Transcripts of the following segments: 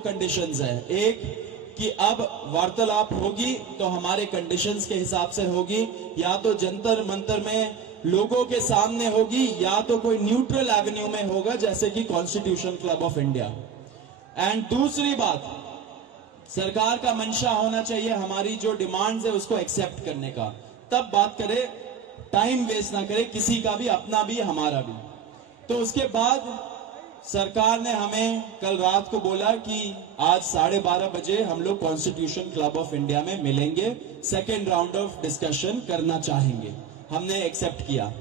Conditions है। एक कि अब वार्तालाप होगी तो हमारे कंडीशंस के हिसाब से होगी, या तो जंतर मंतर में लोगों के सामने होगी, या तो कोई न्यूट्रल एवेन्यू में होगा जैसे कि constitution club of India. And दूसरी बात, सरकार का मंशा होना चाहिए हमारी जो डिमांड्स है उसको एक्सेप्ट करने का, तब बात करे, टाइम वेस्ट ना करे किसी का भी, अपना भी हमारा भी। तो उसके बाद सरकार ने हमें कल रात को बोला कि आज 12:30 बजे हम लोग कॉन्स्टिट्यूशन क्लब ऑफ इंडिया में मिलेंगे, सेकेंड राउंड ऑफ डिस्कशन करना चाहेंगे। हमने एक्सेप्ट किया।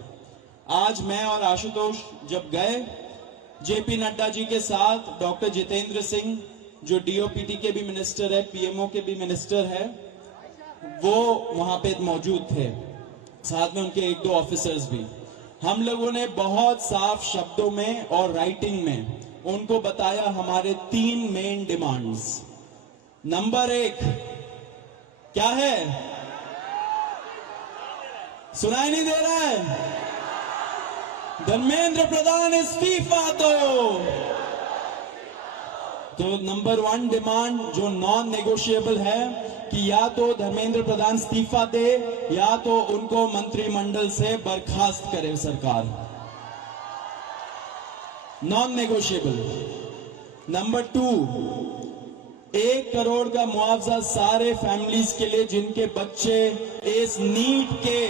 आज मैं और आशुतोष जब गए, जेपी नड्डा जी के साथ डॉक्टर जितेंद्र सिंह जो डीओपीटी के भी मिनिस्टर है, पीएमओ के भी मिनिस्टर है, वो वहां पे मौजूद थे, साथ में उनके 1-2 ऑफिसर्स भी। हम लोगों ने बहुत साफ शब्दों में और राइटिंग में उनको बताया हमारे 3 मेन डिमांड्स। नंबर 1 क्या है? सुनाई नहीं दे रहा है? धर्मेंद्र प्रधान इस्तीफा दो। तो नंबर 1 डिमांड जो नॉन नेगोशिएबल है कि या तो धर्मेंद्र प्रधान इस्तीफा दे या तो उनको मंत्रिमंडल से बर्खास्त करे सरकार, नॉन नेगोशिएबल। नंबर 2, 1 करोड़ का मुआवजा सारे फैमिलीज के लिए जिनके बच्चे इस नीट के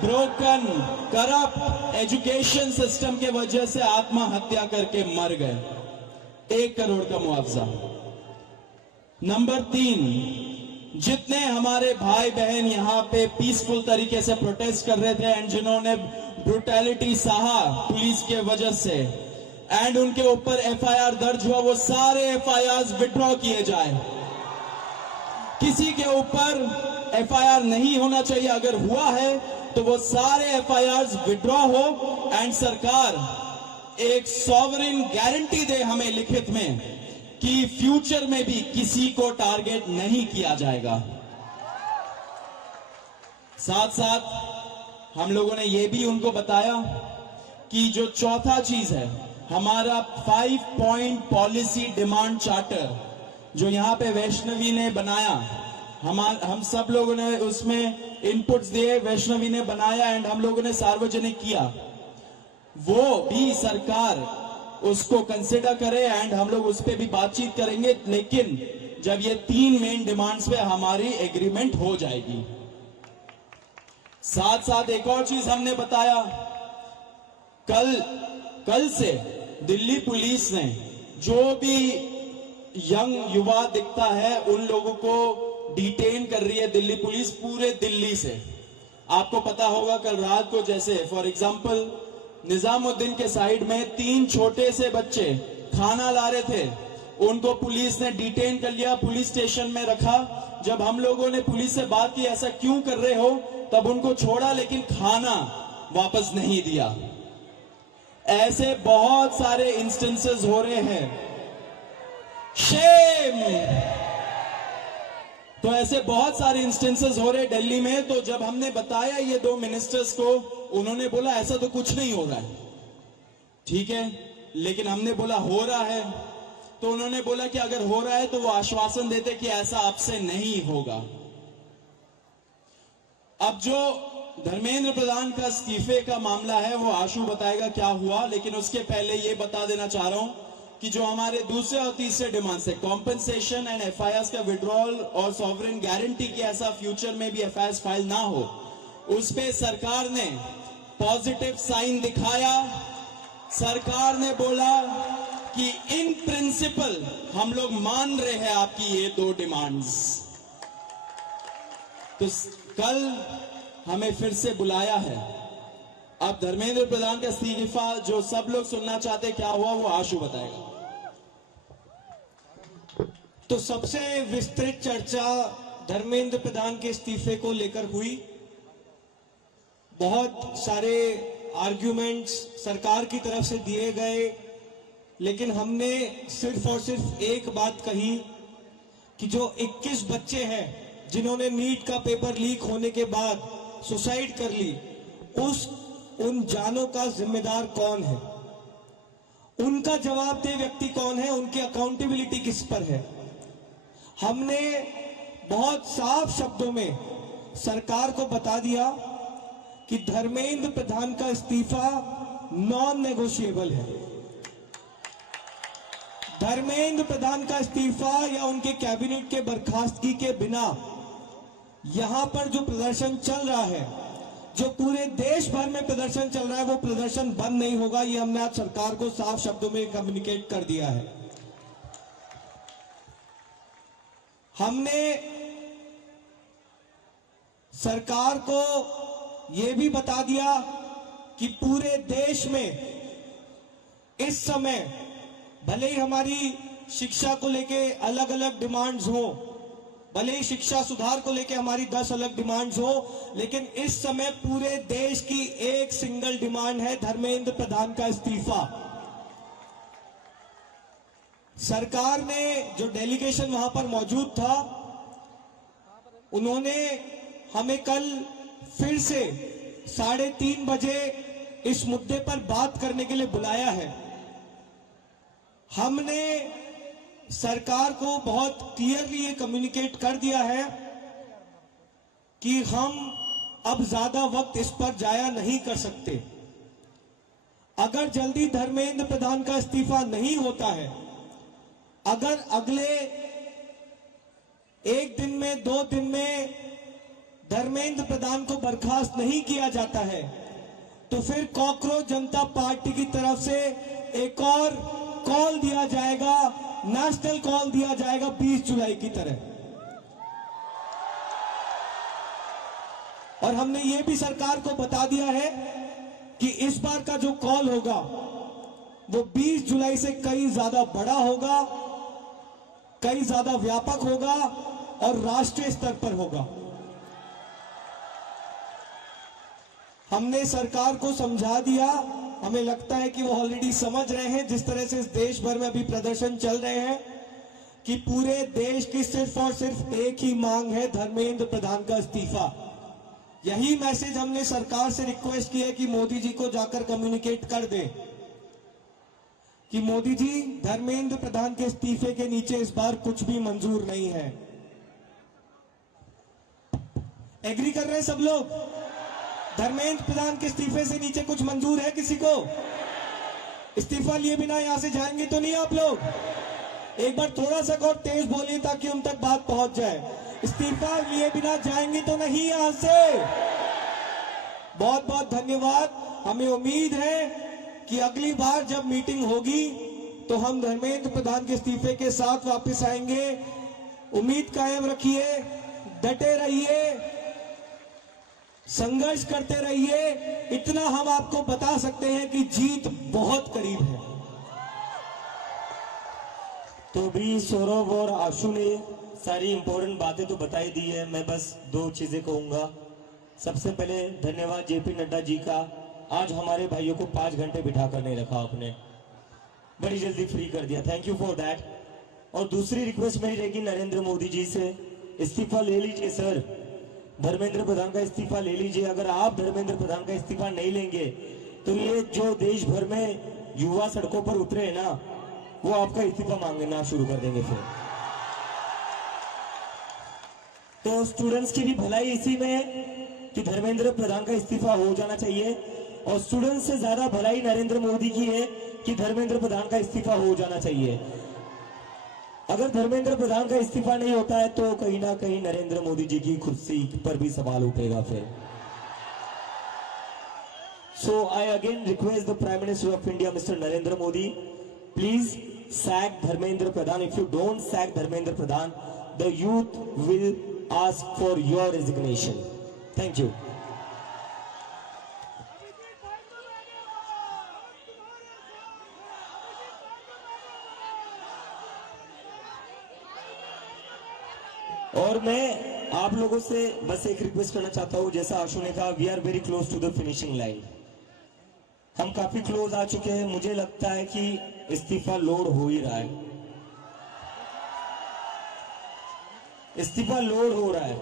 ब्रोकन करप्ट एजुकेशन सिस्टम के वजह से आत्महत्या करके मर गए, 1 करोड़ का मुआवजा। नंबर 3, जितने हमारे भाई बहन यहाँ पे पीसफुल तरीके से प्रोटेस्ट कर रहे थे एंड जिन्होंने ब्रुटैलिटी सहा पुलिस के वजह से एंड उनके ऊपर एफआईआर दर्ज हुआ, वो सारे एफआईआर विड्रॉ किए जाए। किसी के ऊपर एफआईआर नहीं होना चाहिए, अगर हुआ है तो वो सारे एफआईआर विड्रॉ हो एंड सरकार एक सॉवरेन गारंटी दे हमें लिखित में कि फ्यूचर में भी किसी को टारगेट नहीं किया जाएगा। साथ साथ हम लोगों ने यह भी उनको बताया कि जो चौथा चीज है हमारा 5 पॉइंट पॉलिसी डिमांड चार्टर जो यहां पे वैष्णवी ने बनाया, हम सब लोगों ने उसमें इनपुट्स दिए, वैष्णवी ने बनाया एंड हम लोगों ने सार्वजनिक किया, वो भी सरकार उसको कंसिडर करे एंड हम लोग उस पर भी बातचीत करेंगे, लेकिन जब ये 3 मेन डिमांड्स पे हमारी एग्रीमेंट हो जाएगी। साथ साथ एक और चीज हमने बताया, कल से दिल्ली पुलिस ने जो भी यंग युवा दिखता है उन लोगों को डिटेन कर रही है दिल्ली पुलिस पूरे दिल्ली से। आपको पता होगा कल रात को जैसे फॉर एग्जांपल निजामुद्दीन के साइड में 3 छोटे से बच्चे खाना ला रहे थे, उनको पुलिस ने डिटेन कर लिया, पुलिस स्टेशन में रखा। जब हम लोगों ने पुलिस से बात की ऐसा क्यों कर रहे हो, तब उनको छोड़ा लेकिन खाना वापस नहीं दिया। ऐसे बहुत सारे इंस्टेंसेस हो रहे हैं, शेम। तो ऐसे बहुत सारे इंस्टेंसेस हो रहे दिल्ली में। तो जब हमने बताया ये 2 मिनिस्टर्स को, उन्होंने बोला ऐसा तो कुछ नहीं हो रहा है। ठीक है, लेकिन हमने बोला हो रहा है, तो उन्होंने बोला कि अगर हो रहा है तो वो आश्वासन देते कि ऐसा आपसे नहीं होगा। अब जो धर्मेंद्र प्रधान का इस्तीफे का मामला है वो आशु बताएगा क्या हुआ, लेकिन उसके पहले ये बता देना चाह रहा हूं कि जो हमारे दूसरे और तीसरे डिमांड्स है, कॉम्पेंसेशन एंड एफआईआर का विड्रॉल और सॉवरेन गारंटी की ऐसा फ्यूचर में भी एफआईआर फाइल ना हो, उस पे सरकार ने पॉजिटिव साइन दिखाया। सरकार ने बोला कि इन प्रिंसिपल हम लोग मान रहे हैं आपकी ये 2 डिमांड्स। तो कल हमें फिर से बुलाया है। अब धर्मेंद्र प्रधान का इस्तीफा जो सब लोग सुनना चाहते क्या हुआ वो आशु बताएगा। तो सबसे विस्तृत चर्चा धर्मेंद्र प्रधान के इस्तीफे को लेकर हुई। बहुत सारे आर्ग्यूमेंट्स सरकार की तरफ से दिए गए, लेकिन हमने सिर्फ और सिर्फ एक बात कही कि जो 21 बच्चे हैं जिन्होंने नीट का पेपर लीक होने के बाद सुसाइड कर ली, उन जानों का जिम्मेदार कौन है। उनका जवाबदेह व्यक्ति कौन है, उनकी अकाउंटेबिलिटी किस पर है। हमने बहुत साफ शब्दों में सरकार को बता दिया कि धर्मेंद्र प्रधान का इस्तीफा नॉन नेगोशिएबल है। धर्मेंद्र प्रधान का इस्तीफा या उनके कैबिनेट के बर्खास्तगी के बिना यहां पर जो प्रदर्शन चल रहा है, जो पूरे देश भर में प्रदर्शन चल रहा है, वो प्रदर्शन बंद नहीं होगा। ये हमने आज सरकार को साफ शब्दों में कम्युनिकेट कर दिया है। हमने सरकार को यह भी बता दिया कि पूरे देश में इस समय भले ही हमारी शिक्षा को लेके अलग अलग डिमांड्स हो, भले ही शिक्षा सुधार को लेके हमारी 10 अलग डिमांड्स हो, लेकिन इस समय पूरे देश की एक सिंगल डिमांड है, धर्मेंद्र प्रधान का इस्तीफा। सरकार ने जो डेलीगेशन वहां पर मौजूद था, उन्होंने हमें कल फिर से 3:30 बजे इस मुद्दे पर बात करने के लिए बुलाया है। हमने सरकार को बहुत क्लियरली ये कम्युनिकेट कर दिया है कि हम अब ज्यादा वक्त इस पर जाया नहीं कर सकते। अगर जल्दी धर्मेंद्र प्रधान का इस्तीफा नहीं होता है, अगर अगले 1 दिन में 2 दिन में धर्मेंद्र प्रधान को बर्खास्त नहीं किया जाता है, तो फिर कॉकरोच जनता पार्टी की तरफ से एक और कॉल दिया जाएगा, नेशनल कॉल दिया जाएगा 20 जुलाई की तरह। और हमने ये भी सरकार को बता दिया है कि इस बार का जो कॉल होगा वो 20 जुलाई से कई ज्यादा बड़ा होगा, कई ज्यादा व्यापक होगा और राष्ट्रीय स्तर पर होगा। हमने सरकार को समझा दिया, हमें लगता है कि वो ऑलरेडी समझ रहे हैं, जिस तरह से इस देश भर में अभी प्रदर्शन चल रहे हैं, कि पूरे देश की सिर्फ और सिर्फ एक ही मांग है, धर्मेंद्र प्रधान का इस्तीफा। यही मैसेज हमने सरकार से रिक्वेस्ट की है कि मोदी जी को जाकर कम्युनिकेट कर दें कि मोदी जी, धर्मेंद्र प्रधान के इस्तीफे के नीचे इस बार कुछ भी मंजूर नहीं है। एग्री कर रहे हैं सब लोग? धर्मेंद्र प्रधान के इस्तीफे से नीचे कुछ मंजूर है किसी को? इस्तीफा लिए बिना यहां से जाएंगे तो नहीं आप लोग? एक बार थोड़ा सा और तेज बोलिए ताकि उन तक बात पहुंच जाए। इस्तीफा लिए बिना जाएंगे तो नहीं यहां से? बहुत बहुत धन्यवाद। हमें उम्मीद है कि अगली बार जब मीटिंग होगी तो हम धर्मेंद्र प्रधान के इस्तीफे के साथ वापस आएंगे। उम्मीद कायम रखिए, डटे रहिए, संघर्ष करते रहिए। इतना हम आपको बता सकते हैं कि जीत बहुत करीब है। तो भी सौरभ और आशु ने सारी इंपॉर्टेंट बातें तो बताई दी है। मैं बस 2 चीजें कहूंगा। सबसे पहले धन्यवाद जेपी नड्डा जी का, आज हमारे भाइयों को 5 घंटे बिठा कर नहीं रखा आपने, बड़ी जल्दी फ्री कर दिया, थैंक यू फॉर दैट। और दूसरी रिक्वेस्ट मेरी रहेगी नरेंद्र मोदी जी से, इस्तीफा ले लीजिए सर, धर्मेंद्र प्रधान का इस्तीफा ले लीजिए। अगर आप धर्मेंद्र प्रधान का इस्तीफा नहीं लेंगे तो ये जो देश भर में युवा सड़कों पर उतरे हैं ना, वो आपका इस्तीफा मांगना शुरू कर देंगे फिर। तो स्टूडेंट्स की भी भलाई इसी में है कि धर्मेंद्र प्रधान का इस्तीफा हो जाना चाहिए, और स्टूडेंट्स से ज्यादा भलाई नरेंद्र मोदी की है कि धर्मेंद्र प्रधान का इस्तीफा हो जाना चाहिए। अगर धर्मेंद्र प्रधान का इस्तीफा नहीं होता है तो कहीं ना कहीं नरेंद्र मोदी जी की कुर्सी पर भी सवाल उठेगा फिर। So I again request the prime minister of India mister Narendra Modi, please sack Dharmendra Pradhan. If you don't sack Dharmendra Pradhan, the youth will ask for your resignation. Thank you. और मैं आप लोगों से बस एक रिक्वेस्ट करना चाहता हूं, जैसा आशु ने कहा, we are very close to the finishing line. हम काफी क्लोज आ चुके हैं। मुझे लगता है कि इस्तीफा लोड हो ही रहा है, इस्तीफा लोड हो रहा है,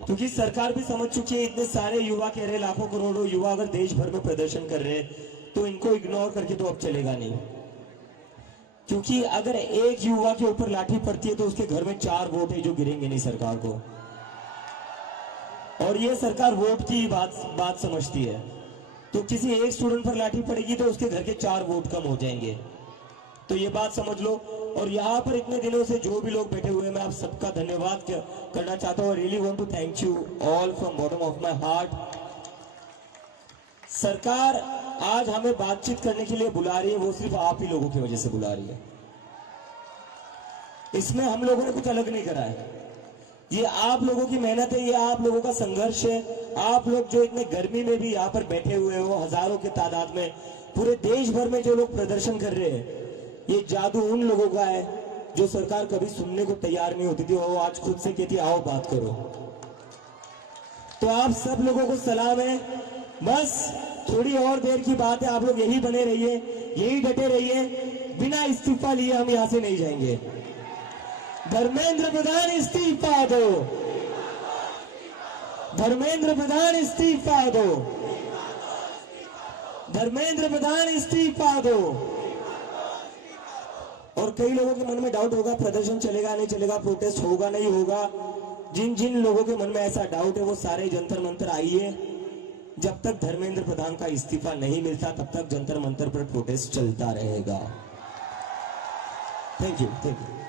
क्योंकि सरकार भी समझ चुकी है, इतने सारे युवा कह रहे, लाखों करोड़ों युवा अगर देश भर में प्रदर्शन कर रहे हैं तो इनको इग्नोर करके तो अब चलेगा नहीं, क्योंकि अगर एक युवा के ऊपर लाठी पड़ती है तो उसके घर में 4 वोट है जो गिरेंगे नहीं सरकार को, और ये सरकार वोट की बात समझती है। तो किसी एक स्टूडेंट पर लाठी पड़ेगी तो उसके घर के 4 वोट कम हो जाएंगे, तो ये बात समझ लो। और यहाँ पर इतने दिनों से जो भी लोग बैठे हुए हैं, मैं आप सबका धन्यवाद करना चाहता हूँ। Really want to thank you all from bottom of my heart. सरकार आज हमें बातचीत करने के लिए बुला रही है, वो सिर्फ आप ही लोगों की वजह से बुला रही है। इसमें हम लोगों ने कुछ अलग नहीं करा है, ये आप लोगों की मेहनत है, ये आप लोगों का संघर्ष है। आप लोग जो इतने गर्मी में भी यहाँ पर बैठे हुए हो, हजारों के तादाद में, पूरे देश भर में जो लोग प्रदर्शन कर रहे हैं, ये जादू उन लोगों का है जो सरकार कभी सुनने को तैयार नहीं होती थी, वो आज खुद से कहती आओ बात करो। तो आप सब लोगों को सलाम है, बस थोड़ी और देर की बात है, आप लोग यही बने रहिए, यही डटे रहिए, बिना इस्तीफा लिए हम यहां से नहीं जाएंगे। धर्मेंद्र प्रधान इस्तीफा दो, धर्मेंद्र प्रधान इस्तीफा दो, धर्मेंद्र प्रधान इस्तीफा दो। और कई लोगों के मन में डाउट होगा प्रदर्शन चलेगा नहीं चलेगा, प्रोटेस्ट होगा नहीं होगा। जिन जिन लोगों के मन में ऐसा डाउट है वो सारे जंतर मंतर आइए। जब तक धर्मेंद्र प्रधान का इस्तीफा नहीं मिलता तब तक जंतर मंतर पर प्रोटेस्ट चलता रहेगा। Thank you, thank you.